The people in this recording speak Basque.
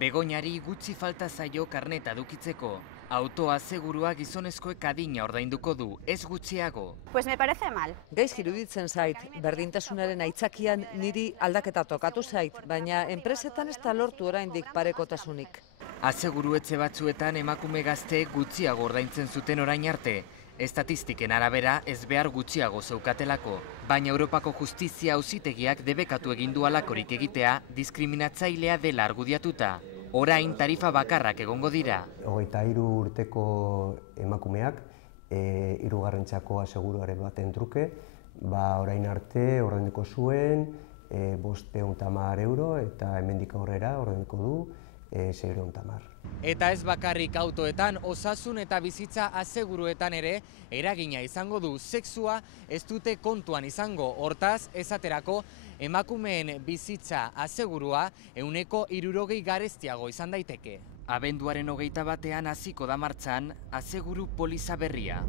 Begoñari gutxi falta zaio karneta edukitzeko. Autoa segurua gizonezkoek adina ordainduko du, ez gutxiago. Pues me parece mal. Gaizki iruditzen zait, berdintasunaren aitzakian niri aldaketa tokatu zait, baina enpresetan ez da lortu oraindik parekotasunik. Aseguru etxe batzuetan emakume gazteek gutxiago ordaintzen zuten orain arte. Estatistiken arabera ez behar gutxiago zeukatelako, baina Europako Justizia Auzitegiak debekatu egin du halakorik egitea diskriminatzailea dela argudiatuta. Orain tarifa bakarrak egongo dira. 23 urteko emakumeak, hirugarrentzako aseguruaren baten truke, orain arte ordainduko zuen 510 euro eta hemendik aurrera ordainduko du 610. Eta ez bakarrik autoetan, osasun eta bizitza aseguruetan ere eragina izango du. Sexua ez dute kontuan izango, hortaz esaterako emakumeen bizitza asegurua 160 garestiago izan daiteke. Abenduaren 21 hasiko da martxan aseguru poliza berria.